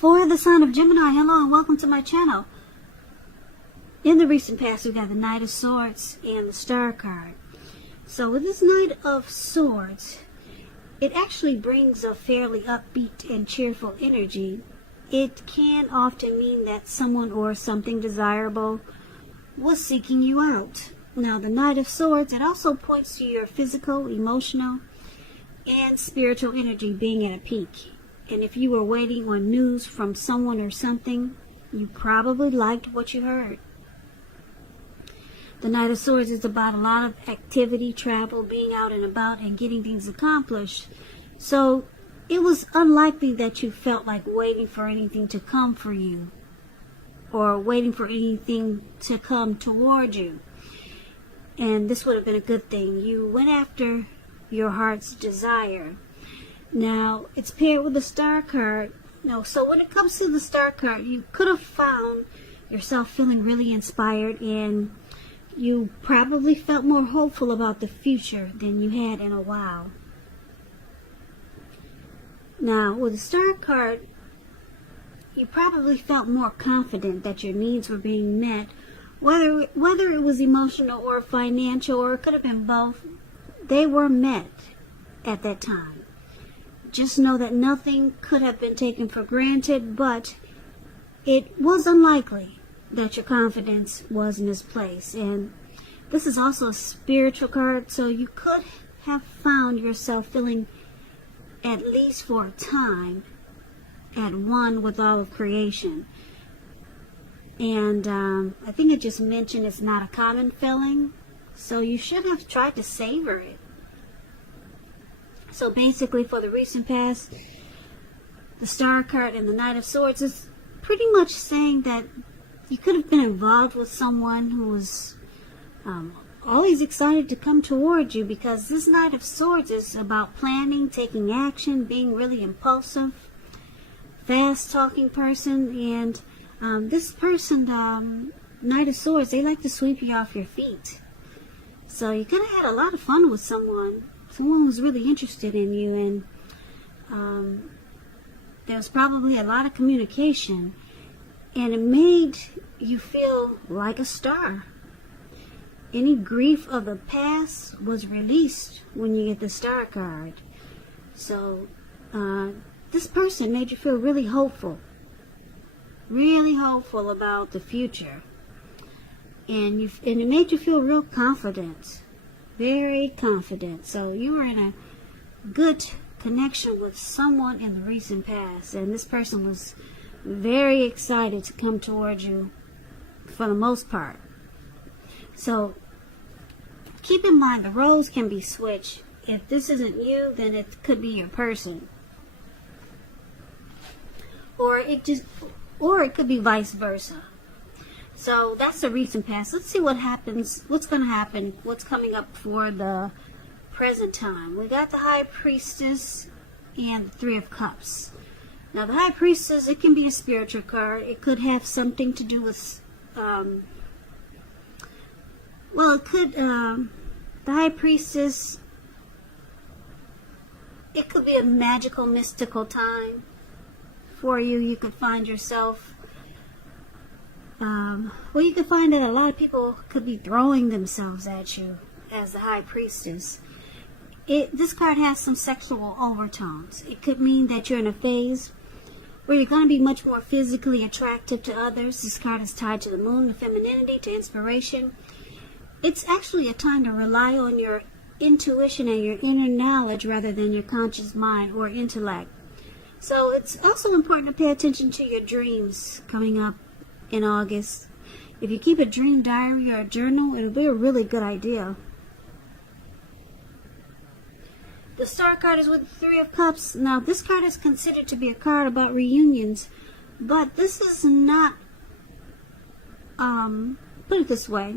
For the sign of Gemini, hello and welcome to my channel. In the recent past, we got the Knight of Swords and the Star card. So with this Knight of Swords, it actually brings a fairly upbeat and cheerful energy. It can often mean that someone or something desirable was seeking you out. Now, the Knight of Swords, it also points to your physical, emotional, and spiritual energy being at a peak. And if you were waiting on news from someone or something, you probably liked what you heard. The Knight of Swords is about a lot of activity, travel, being out and about, and getting things accomplished. So it was unlikely that you felt like waiting for anything to come for you, or waiting for anything to come toward you. And this would have been a good thing. You went after your heart's desire. Now, it's paired with the Star card. So when it comes to the Star card, you could have found yourself feeling really inspired, and you probably felt more hopeful about the future than you had in a while. Now, with the Star card, you probably felt more confident that your needs were being met, whether it was emotional or financial, or it could have been both. They were met at that time. Just know that nothing could have been taken for granted, but it was unlikely that your confidence was misplaced. And this is also a spiritual card, so you could have found yourself feeling, at least for a time, at one with all of creation. And I think it just mentioned it's not a common feeling, so you should have tried to savor it. So basically, for the recent past, the Star card and the Knight of Swords is pretty much saying that you could have been involved with someone who was always excited to come toward you, because this Knight of Swords is about planning, taking action, being really impulsive, fast-talking person. And this person, Knight of Swords, they like to sweep you off your feet. So you could have had a lot of fun with someone who's really interested in you, and there's probably a lot of communication, and it made you feel like a star. Any grief of the past was released when you get the Star card. So this person made you feel really hopeful about the future, and it made you feel real confident. Very confident. So you were in a good connection with someone in the recent past, and this person was very excited to come towards you for the most part. So keep in mind, the roles can be switched. If this isn't you, then it could be your person, or it could be vice versa. So that's the recent past. Let's see what happens, what's going to happen, what's coming up for the present time. We got the High Priestess and the Three of Cups. Now, the High Priestess, it can be a spiritual card. It could have something to do with, the High Priestess, it could be a magical, mystical time for you. You could find yourself, you could find that a lot of people could be throwing themselves at you as the High Priestess. This card has some sexual overtones. It could mean that you're in a phase where you're going to be much more physically attractive to others. This card is tied to the moon, to femininity, to inspiration. It's actually a time to rely on your intuition and your inner knowledge rather than your conscious mind or intellect. So it's also important to pay attention to your dreams coming up in August. If you keep a dream diary or a journal, it'll be a really good idea. The Star card is with the Three of Cups. Now, this card is considered to be a card about reunions, but this is not, put it this way,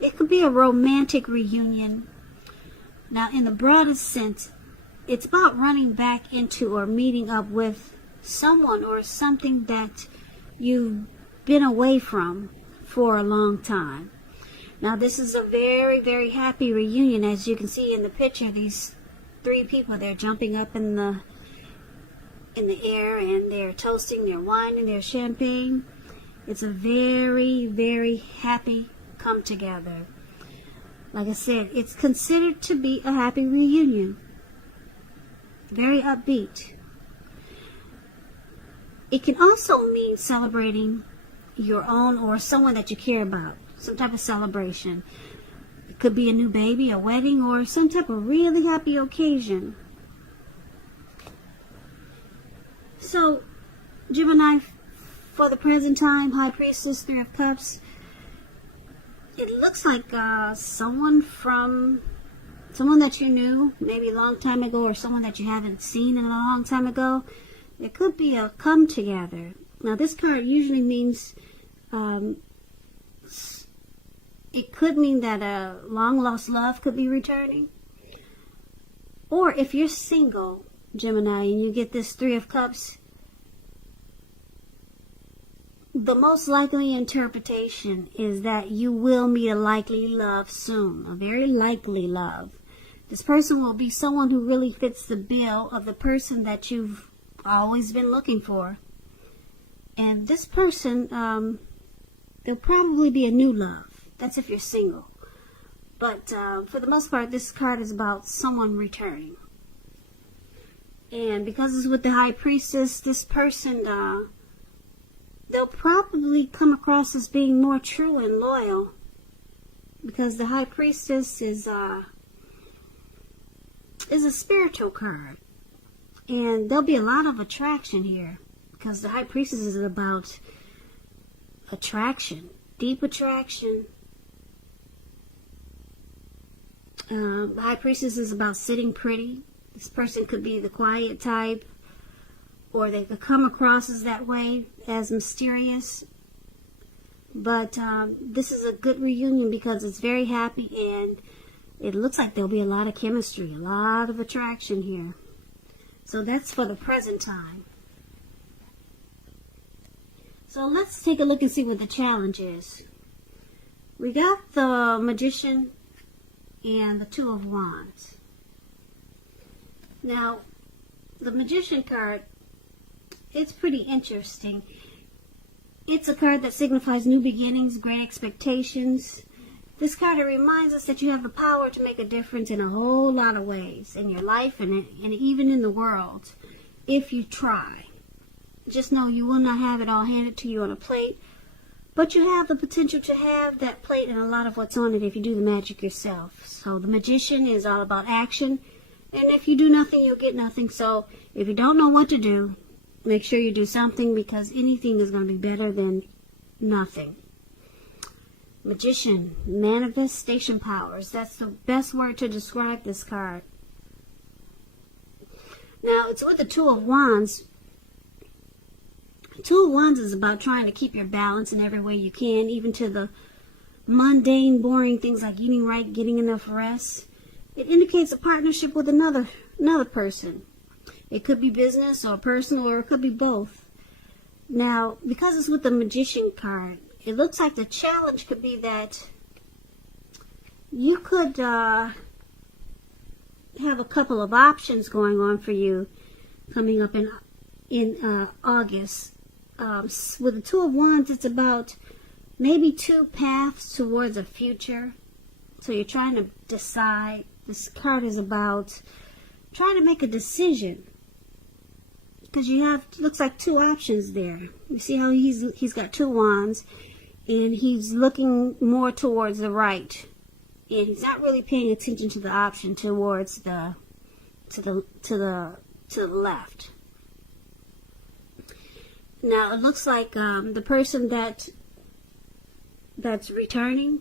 it could be a romantic reunion. Now, in the broadest sense, it's about running back into or meeting up with someone or something that you've been away from for a long time. Now, this is a very, very happy reunion. As you can see in the picture, these three people, they're jumping up in the in the air, and they're toasting their wine and their champagne. It's a very, very happy come together. Like I said, it's considered to be a happy reunion. Very upbeat. It can also mean celebrating your own or someone that you care about. Some type of celebration. It could be a new baby, a wedding, or some type of really happy occasion. So, Gemini, for the present time, High Priestess, Three of Cups, it looks like someone that you knew maybe a long time ago, or someone that you haven't seen in a long time ago. It could be a come together. Now, this card usually means, it could mean that a long lost love could be returning. Or if you're single, Gemini, and you get this Three of Cups, the most likely interpretation is that you will meet a likely love soon, a very likely love. This person will be someone who really fits the bill of the person that you've always been looking for. And this person, there'll probably be a new love. That's if you're single. But for the most part, this card is about someone returning. And because it's with the High Priestess, this person, they'll probably come across as being more true and loyal. Because the High Priestess is a spiritual card. And there'll be a lot of attraction here. Because the High Priestess is about attraction. Deep attraction. The High Priestess is about sitting pretty. This person could be the quiet type, or they could come across as that way, as mysterious. But this is a good reunion because it's very happy, and it looks like there'll be a lot of chemistry, a lot of attraction here. So that's for the present time. So let's take a look and see what the challenge is. We got the Magician and the Two of Wands. Now, the Magician card, it's pretty interesting. It's a card that signifies new beginnings, great expectations. This card, it reminds us that you have the power to make a difference in a whole lot of ways in your life and even in the world, if you try. Just know you will not have it all handed to you on a plate, but you have the potential to have that plate and a lot of what's on it if you do the magic yourself. So the Magician is all about action, and if you do nothing, you'll get nothing. So if you don't know what to do, make sure you do something, because anything is going to be better than nothing. Magician, manifestation powers. That's the best word to describe this card. Now, it's with the Two of Wands. Two of Wands is about trying to keep your balance in every way you can, even to the mundane, boring things like eating right, getting enough rest. It indicates a partnership with another person. It could be business or personal, or it could be both. Now, because it's with the Magician card, it looks like the challenge could be that you could have a couple of options going on for you coming up in August. With the Two of Wands, it's about maybe two paths towards a future. So you're trying to decide. This card is about trying to make a decision, because you have, looks like, two options there. You see how he's got two wands, and he's looking more towards the right, and he's not really paying attention to the option towards to the left. Now, it looks like the person that's returning,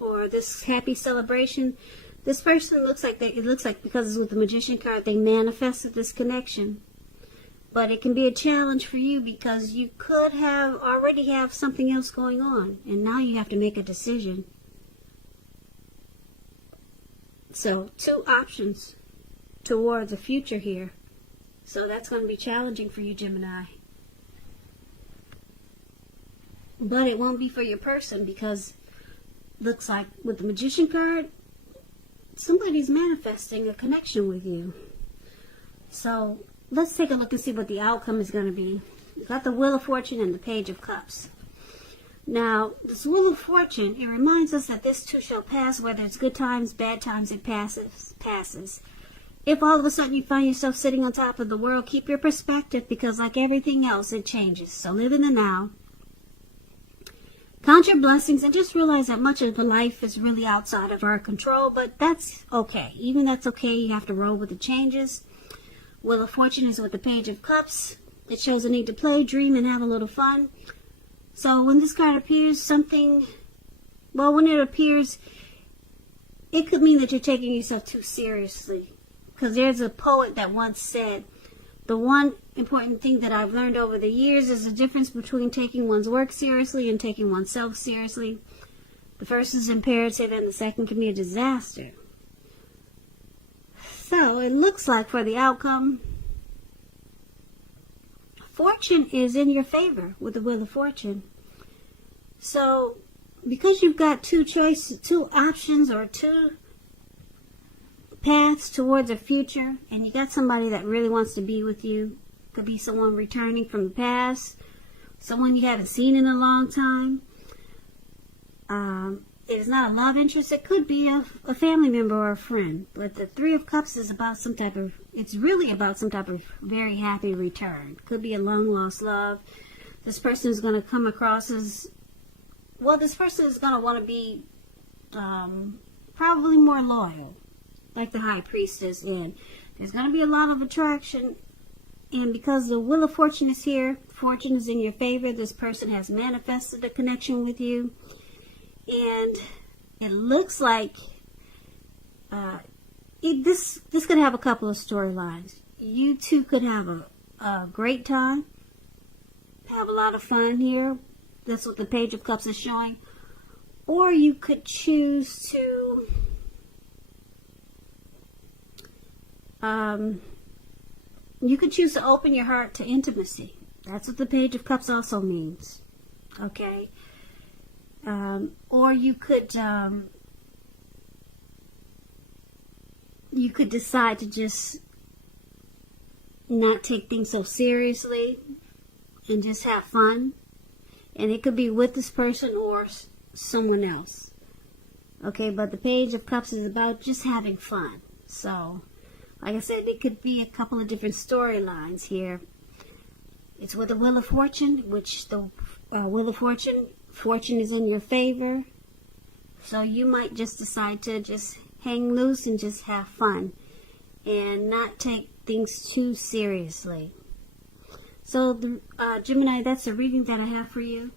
or this happy celebration, this person looks like it looks like, because it's with the Magician card, they manifested this connection. But it can be a challenge for you, because you could already have something else going on, and now you have to make a decision. So, two options towards a future here. So that's going to be challenging for you, Gemini. But it won't be for your person, because looks like with the Magician card, somebody's manifesting a connection with you. So let's take a look and see what the outcome is going to be. We've got the Wheel of Fortune and the Page of Cups. Now, this Wheel of Fortune, it reminds us that this too shall pass, whether it's good times, bad times, it passes. If all of a sudden you find yourself sitting on top of the world, keep your perspective, because like everything else, it changes. So live in the now. Count your blessings and just realize that much of life is really outside of our control, but that's okay. Even that's okay, you have to roll with the changes. Wheel of Fortune is with the Page of Cups. It shows a need to play, dream, and have a little fun. So when this card appears, when it appears, it could mean that you're taking yourself too seriously. Because there's a poet that once said, the one important thing that I've learned over the years is the difference between taking one's work seriously and taking oneself seriously. The first is imperative and the second can be a disaster. So it looks like for the outcome, fortune is in your favor with the Wheel of Fortune. So because you've got two options or two paths towards a future, and you got somebody that really wants to be with you. Could be someone returning from the past, someone you haven't seen in a long time. It is not a love interest. It could be a family member or a friend. But the Three of Cups is about it's really about some type of very happy return. Could be a long lost love. This person is going to come across as, this person is going to want to be probably more loyal, like the High Priestess, and there's going to be a lot of attraction. And because the Wheel of Fortune is here, fortune is in your favor. This person has manifested a connection with you, and it looks like this could have a couple of storylines. You two could have a great time, have a lot of fun here. That's what the Page of Cups is showing. Or you could choose to open your heart to intimacy. That's what the Page of Cups also means. Okay? Or you could decide to just not take things so seriously and just have fun. And it could be with this person or someone else. Okay, but the Page of Cups is about just having fun. So, like I said, it could be a couple of different storylines here. It's with the Wheel of Fortune, which the Wheel of Fortune is in your favor. So you might just decide to just hang loose and just have fun and not take things too seriously. So, Gemini, that's the reading that I have for you.